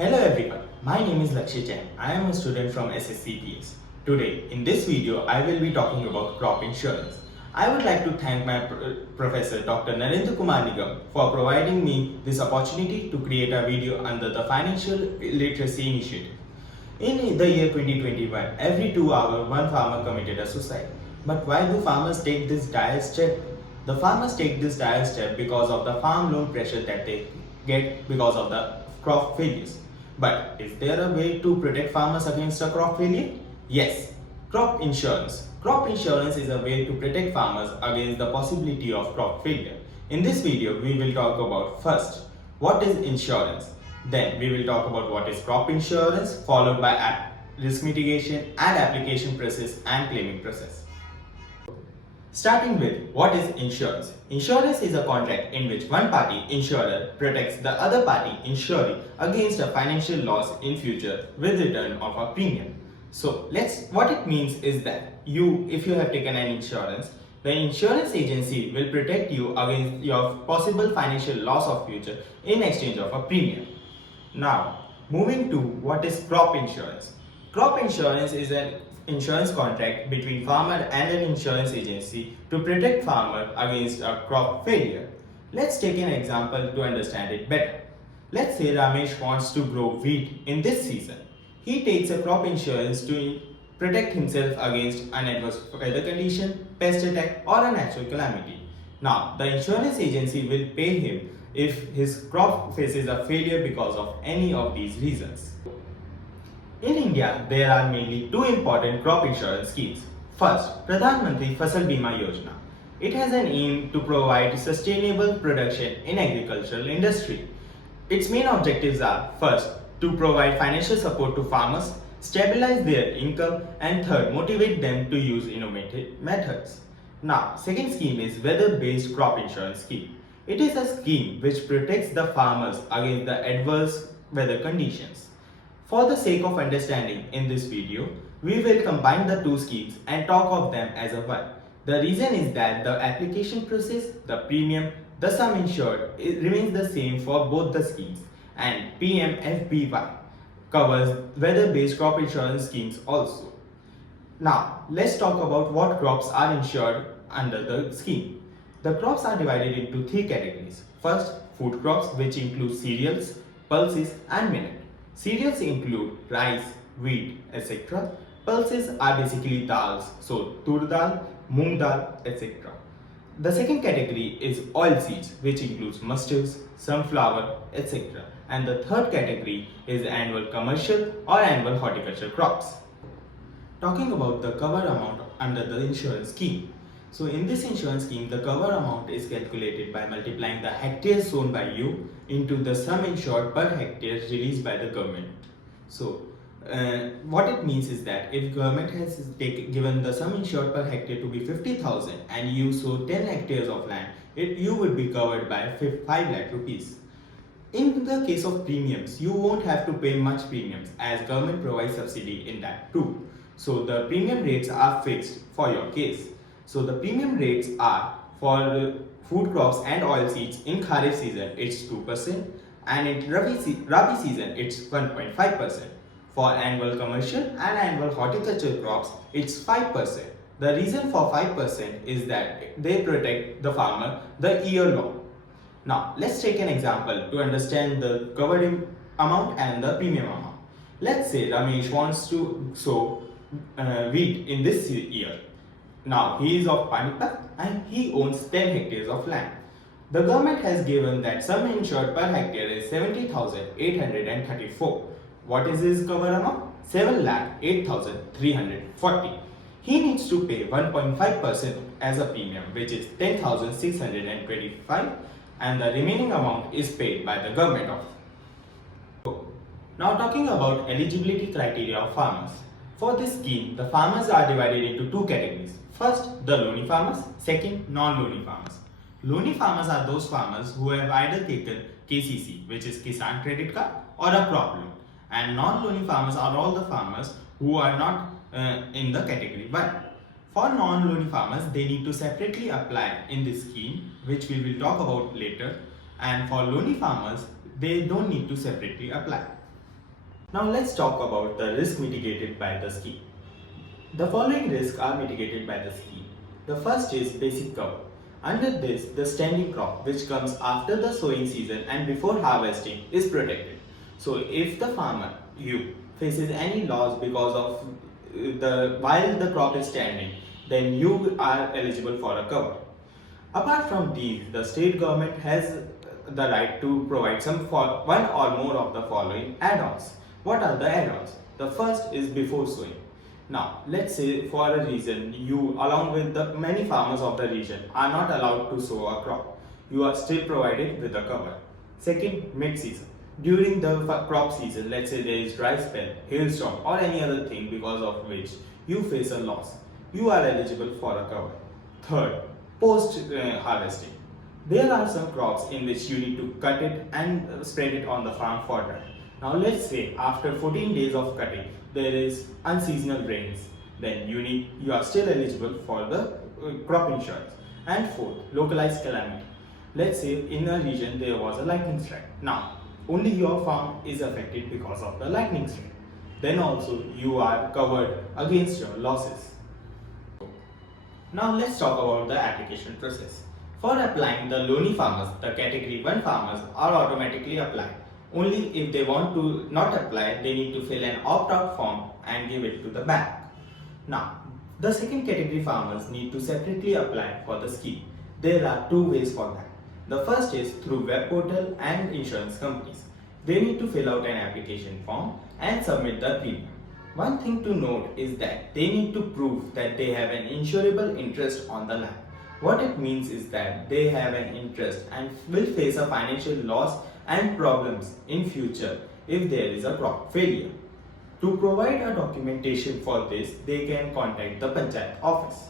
Hello everyone, my name is Lakshya Jain. I am a student from SSCPS. Today, in this video, I will be talking about crop insurance. I would like to thank my professor Dr. Narendra Kumar Nigam for providing me this opportunity to create a video under the Financial Literacy Initiative. In the year 2021, every 2 hours, one farmer committed a suicide. But why do farmers take this dire step? The farmers take this dire step because of the farm loan pressure that they get because of the crop failures. But is there a way to protect farmers against a crop failure? Yes, crop insurance. Crop insurance is a way to protect farmers against the possibility of crop failure. In this video, we will talk about first, what is insurance? Then we will talk about what is crop insurance, followed by risk mitigation and application process and claiming process. Starting with what is insurance? Insurance is a contract in which one party, insurer, protects the other party, insuree, against a financial loss in future with return of a premium. So what it means is that if you have taken an insurance, the insurance agency will protect you against your possible financial loss of future in exchange of a premium. Now, moving to what is crop insurance. Crop insurance is an insurance contract between farmer and an insurance agency to protect farmer against a crop failure. Let's take an example to understand it better. Let's say Ramesh wants to grow wheat in this season. He takes a crop insurance to protect himself against an adverse weather condition, pest attack or a natural calamity. Now, the insurance agency will pay him if his crop faces a failure because of any of these reasons. In India, there are mainly two important crop insurance schemes. First, Pradhan Mantri Fasal Bima Yojana. It has an aim to provide sustainable production in agricultural industry. Its main objectives are, first, to provide financial support to farmers, stabilize their income, and third, motivate them to use innovative methods. Now, second scheme is weather-based crop insurance scheme. It is a scheme which protects the farmers against the adverse weather conditions. For the sake of understanding in this video, we will combine the two schemes and talk of them as a one. The reason is that the application process, the premium, the sum insured remains the same for both the schemes, and PMFBY covers weather-based crop insurance schemes also. Now, let's talk about what crops are insured under the scheme. The crops are divided into three categories. First, food crops, which include cereals, pulses and millet. Cereals include rice, wheat, etc. Pulses are basically dals, so tur dal, moong dal, etc. The second category is oilseeds, which includes mustards, sunflower, etc. And the third category is annual commercial or annual horticulture crops. Talking about the cover amount under the insurance scheme. So in this insurance scheme, the cover amount is calculated by multiplying the hectares sown by you into the sum insured per hectare released by the government. So what it means is that if government has given the sum insured per hectare to be 50,000 and you sow 10 hectares of land, you would be covered by 5 lakh rupees. In the case of premiums, you won't have to pay much premiums as government provides subsidy in that too. So the premium rates are fixed for your case. So the premium rates are for food crops and oilseeds in Kharif season it's 2% and in Rabi season it's 1.5%. For annual commercial and annual horticulture crops it's 5%. The reason for 5% is that they protect the farmer the year long. Now let's take an example to understand the covered amount and the premium amount. Let's say Ramesh wants to sow wheat in this year. Now, he is of Panipat and he owns 10 hectares of land. The government has given that sum insured per hectare is 70,834. What is his cover amount? 7,08,340. He needs to pay 1.5% as a premium, which is 10,625, and the remaining amount is paid by the government of. Now talking about eligibility criteria of farmers. For this scheme, the farmers are divided into two categories. First, the loany farmers. Second, non-loany farmers. Loany farmers are those farmers who have either taken KCC, which is Kisan Credit Card, or a crop loan. And non-loany farmers are all the farmers who are not in the category 1. For non-loany farmers, they need to separately apply in this scheme, which we will talk about later. And for loany farmers, they don't need to separately apply. Now let's talk about the risk mitigated by the scheme. The following risks are mitigated by the scheme. The first is basic cover. Under this, the standing crop, which comes after the sowing season and before harvesting, is protected. So if the farmer, you, faces any loss because of while the crop is standing, then you are eligible for a cover. Apart from these, the state government has the right to provide one or more of the following add-ons. What are the add-ons? The first is before sowing. Now, let's say for a reason you, along with the many farmers of the region, are not allowed to sow a crop. You are still provided with a cover. Second, mid-season. During the crop season, let's say there is dry spell, hailstorm, or any other thing because of which you face a loss, you are eligible for a cover. Third, post harvesting. There are some crops in which you need to cut it and spread it on the farm for dry. Now let's say after 14 days of cutting there is unseasonal rains, then you are still eligible for the crop insurance. And fourth, localized calamity. Let's say in a region there was a lightning strike. Now only your farm is affected because of the lightning strike. Then also you are covered against your losses. Now let's talk about the application process. For applying, the loany farmers, the category 1 farmers, are automatically applied. Only if they want to not apply, they need to fill an opt-out form and give it to the bank. Now, the second category farmers need to separately apply for the scheme. There are two ways for that. The first is through web portal and insurance companies. They need to fill out an application form and submit the premium. One thing to note is that they need to prove that they have an insurable interest on the land. What it means is that they have an interest and will face a financial loss and problems in future if there is a crop failure. To provide a documentation for this, they can contact the Panchayat office.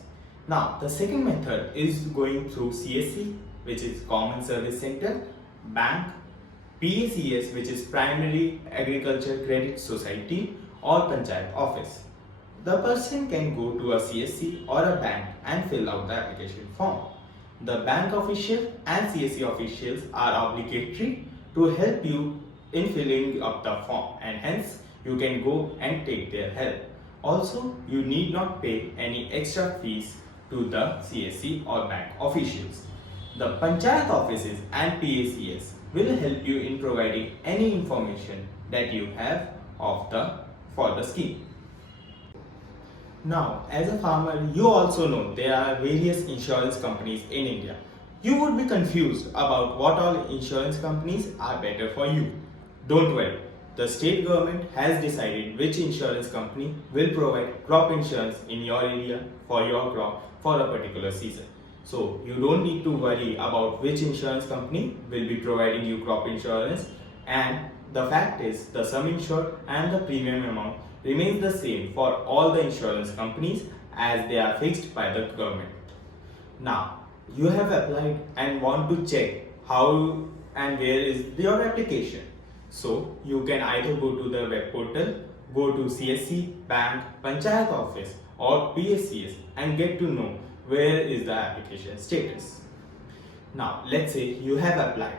Now, the second method is going through CSC, which is Common Service Center, bank, PACS, which is Primary Agriculture Credit Society, or Panchayat office. The person can go to a CSC or a bank and fill out the application form. The bank official and CSC officials are obligatory to help you in filling up the form, and hence you can go and take their help. Also, you need not pay any extra fees to the CSC or bank officials. The Panchayat offices and PACS will help you in providing any information that you have for the scheme. Now, as a farmer, you also know there are various insurance companies in India. You would be confused about what all insurance companies are better for you. Don't worry, the state government has decided which insurance company will provide crop insurance in your area for your crop for a particular season. So, you don't need to worry about which insurance company will be providing you crop insurance, and the fact is the sum insured and the premium amount remains the same for all the insurance companies as they are fixed by the government. Now, you have applied and want to check how and where is your application. So, you can either go to the web portal, go to CSC, bank, Panchayat office or PSCS and get to know where is the application status. Now, let's say you have applied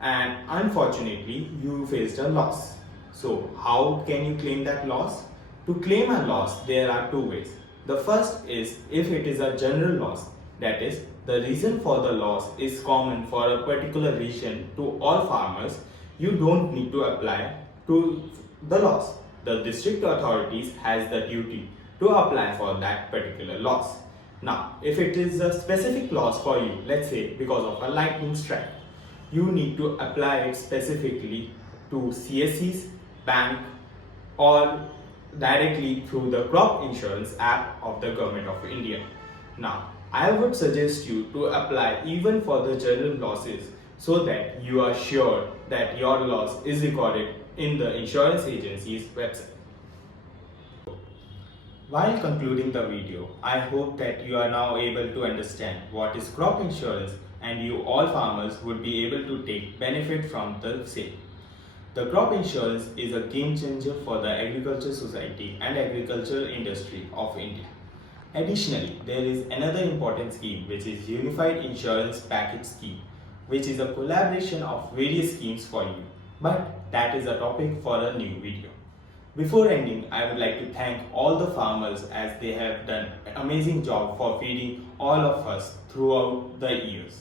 and unfortunately you faced a loss. So, how can you claim that loss? To claim a loss, there are two ways. The first is if it is a general loss, that is, the reason for the loss is common for a particular region to all farmers, you don't need to apply to the loss. The district authorities has the duty to apply for that particular loss. Now, if it is a specific loss for you, let's say because of a lightning strike, you need to apply it specifically to CSCs, bank, or directly through the crop insurance app of the Government of India. Now, I would suggest you to apply even for the general losses so that you are sure that your loss is recorded in the insurance agency's website. While concluding the video, I hope that you are now able to understand what is crop insurance and you all farmers would be able to take benefit from the same. The crop insurance is a game changer for the agriculture society and agricultural industry of India. Additionally, there is another important scheme which is Unified Insurance Package Scheme, which is a collaboration of various schemes for you. But that is a topic for a new video. Before ending, I would like to thank all the farmers as they have done an amazing job for feeding all of us throughout the years.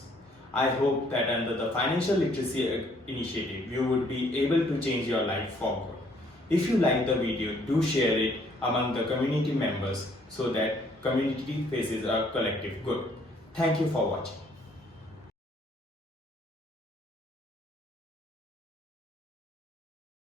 I hope that under the financial literacy initiative, you would be able to change your life for good. If you like the video, do share it among the community members so that community faces a collective good. Thank you for watching.